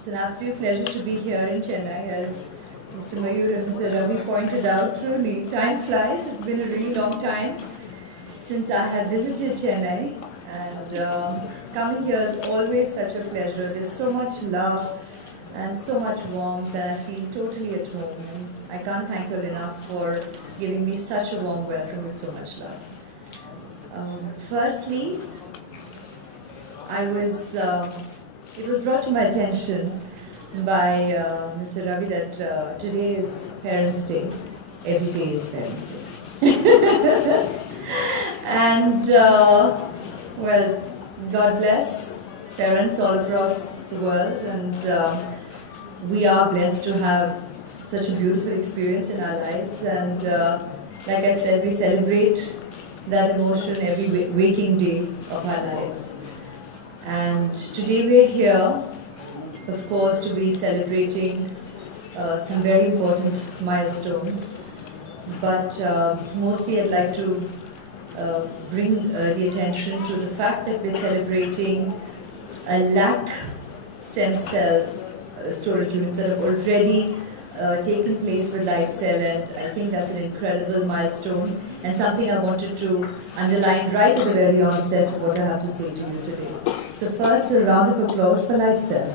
It's an absolute pleasure to be here in Chennai, as Mr. Mayur and Mr. Ravi pointed out. Truly, time flies. It's been a really long time since I have visited Chennai, and coming here is always such a pleasure. There's so much love and so much warmth that I feel totally at home. And I can't thank her enough for giving me such a warm welcome with so much love. Firstly, it was brought to my attention by Mr. Ravi that today is Parents' Day. Every day is Parents' Day. And, well, God bless parents all across the world, and we are blessed to have such a beautiful experience in our lives, and like I said, we celebrate that emotion every waking day of our lives. And today we're here, of course, to be celebrating some very important milestones, but mostly I'd like to bring the attention to the fact that we're celebrating a lakh stem cell storage units that have already taken place with LifeCell, and I think that's an incredible milestone and something I wanted to underline right at the very onset what I have to say to you today. So first, a round of applause for LifeCell.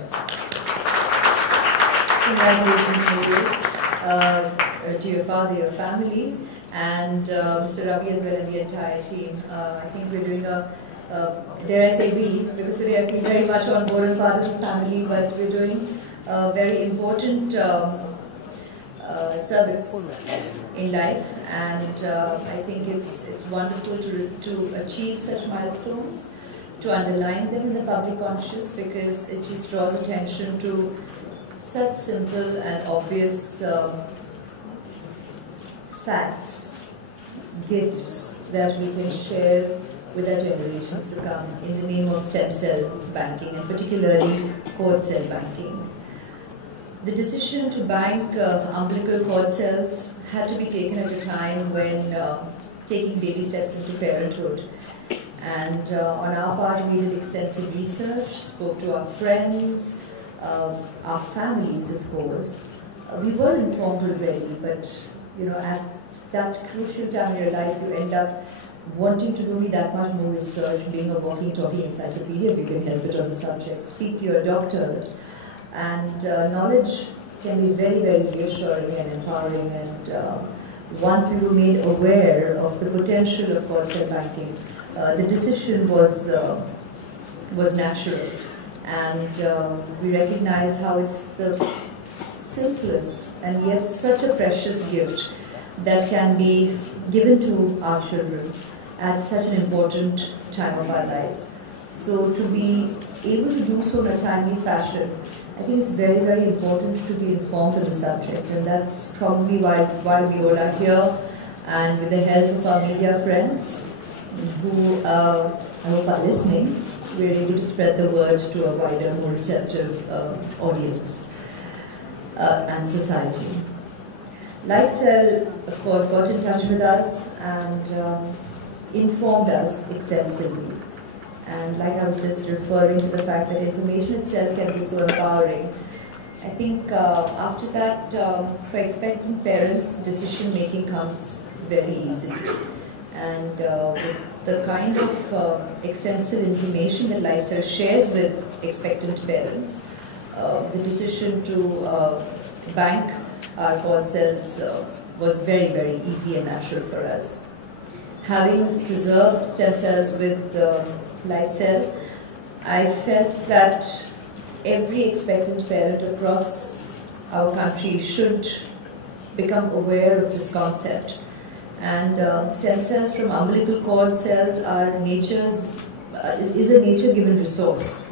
Congratulations to your father, your family, and Mr. Ravi as well and the entire team. I think we're doing dare I say we, because today I feel very much on board and part of the family, but we're doing a very important service in life, and I think it's wonderful to achieve such milestones, to underline them in the public conscious, because it just draws attention to such simple and obvious facts, gifts that we can share with our generations to come in the name of stem cell banking, and particularly cord cell banking. The decision to bank umbilical cord cells had to be taken at a time when taking baby steps into parenthood. And on our part, we did extensive research, spoke to our friends, our families, of course. We were informed already, but you know, at that crucial time in your life, you end up wanting to do that much more research, being a walking, talking encyclopedia, if you can help it on the subject. Speak to your doctors, and knowledge can be very, very reassuring and empowering. And once we were made aware of the potential of cord cell banking, the decision was natural, and we recognized how it's the simplest and yet such a precious gift that can be given to our children at such an important time of our lives. So to be able to do so in a timely fashion, I think it's very, very important to be informed of the subject, and that's probably why we all are here, and with the help of our media friends who I hope are listening, we're able to spread the word to a wider, more receptive audience and society. LifeCell, of course, got in touch with us and informed us extensively. And like I was just referring to the fact that information itself can be so empowering, I think after that, for expectant parents, decision making comes very easily. And with the kind of extensive information that LifeCell shares with expectant parents, the decision to bank our cord cells was very, very easy and natural for us. Having preserved stem cells with LifeCell, I felt that every expectant parent across our country should become aware of this concept. And stem cells from umbilical cord cells are is a nature-given resource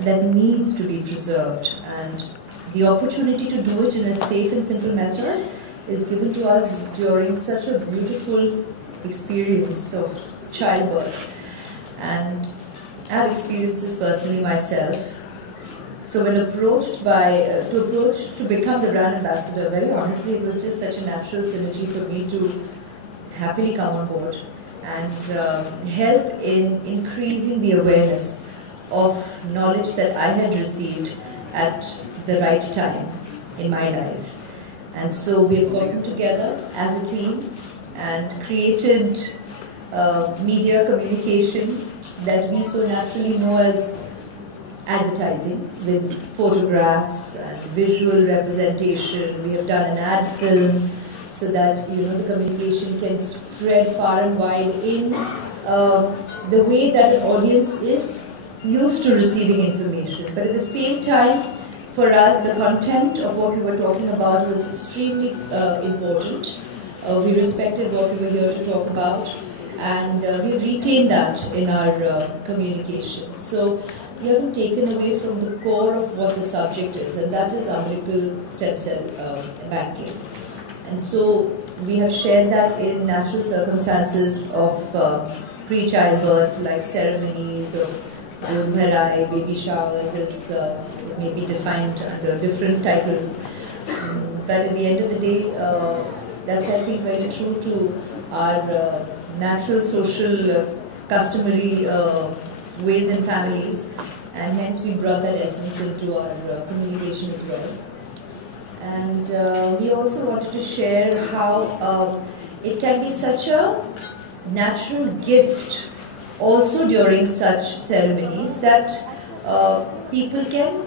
that needs to be preserved, and the opportunity to do it in a safe and simple method is given to us during such a beautiful experience of childbirth. And I've experienced this personally myself. So when approached to become the brand ambassador, very honestly, it was just such a natural synergy for me to happily come on board and help in increasing the awareness of knowledge that I had received at the right time in my life. And so we have gotten together as a team and created media communication that we so naturally know as advertising, with photographs and visual representation. We have done an ad film so that the communication can spread far and wide in the way that an audience is used to receiving information. But at the same time, for us, the content of what we were talking about was extremely important. We respected what we were here to talk about, and we retained that in our communication. So we haven't taken away from the core of what the subject is, and that is umbilical stem cell banking. And so we have shared that in natural circumstances of pre-childbirth, like ceremonies of Aishwarya Rai, baby showers, as it may be defined under different titles. But at the end of the day, that's, I think, very true to our natural, social, customary ways in families, and hence we brought that essence into our communication as well. And we also wanted to share how it can be such a natural gift also during such ceremonies that people can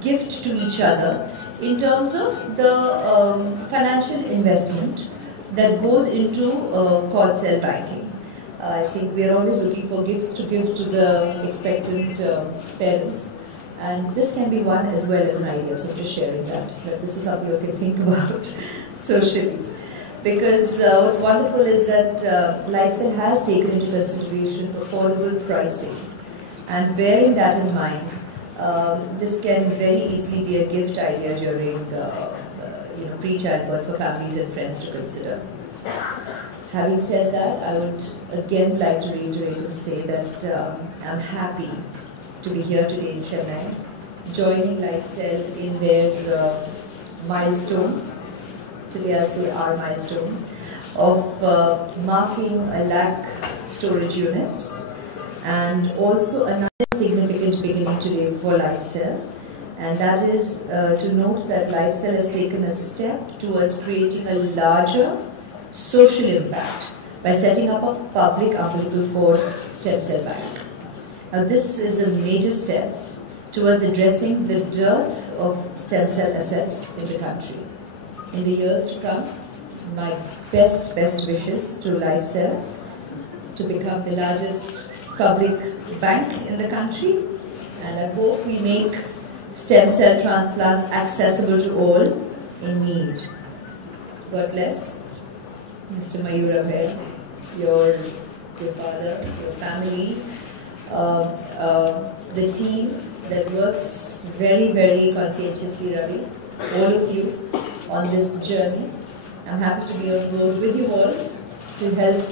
gift to each other in terms of the financial investment that goes into cord cell banking. I think we are always looking for gifts to give to the expectant parents, and this can be one as well as an idea, so I'm just sharing that this is something you can think about socially. Because what's wonderful is that LifeCell has taken into consideration affordable pricing, and bearing that in mind, this can very easily be a gift idea during pre-childbirth for families and friends to consider. Having said that, I would again like to reiterate and say that I'm happy to be here today in Chennai, joining LifeCell in their milestone. Today I'll say our milestone of marking 1 lakh storage units, and also another significant beginning today for LifeCell, and that is to note that LifeCell has taken a step towards creating a larger social impact by setting up a public umbilical cord stem cell bank. Now this is a major step towards addressing the dearth of stem cell assets in the country. In the years to come, my best wishes to LifeCell to become the largest public bank in the country, and I hope we make stem cell transplants accessible to all in need. God bless. Mr. Mayura Bhair, your father, your family, the team that works very, very conscientiously, Ravi, all of you on this journey. I'm happy to be on board with you all to help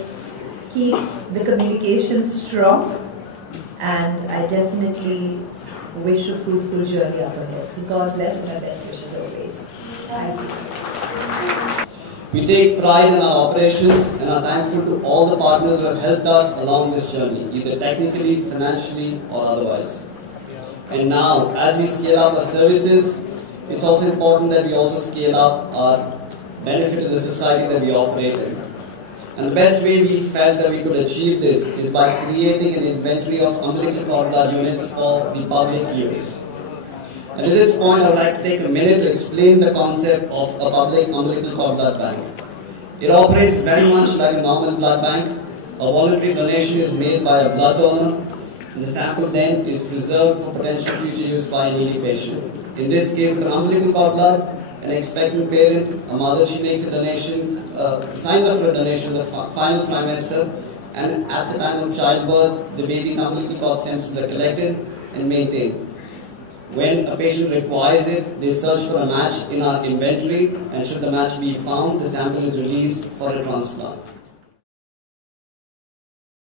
keep the communication strong, and I definitely wish a fruitful journey up ahead. So God bless, and my best wishes always. Thank you. We take pride in our operations and are thankful to all the partners who have helped us along this journey, either technically, financially, or otherwise. And now, as we scale up our services, it's also important that we also scale up our benefit to the society that we operate in. And the best way we felt that we could achieve this is by creating an inventory of umbilical cord blood units for the public use. And at this point, I would like to take a minute to explain the concept of a public umbilical cord blood bank. It operates very much like a normal blood bank. A voluntary donation is made by a blood donor, and the sample then is preserved for potential future use by a needy patient. In this case, for umbilical cord blood, an expectant parent, a mother, she makes a donation, signs up for a donation in the final trimester, and at the time of childbirth, the baby's umbilical cord stem cells are collected and maintained. When a patient requires it, they search for a match in our inventory, and should the match be found, the sample is released for a transplant.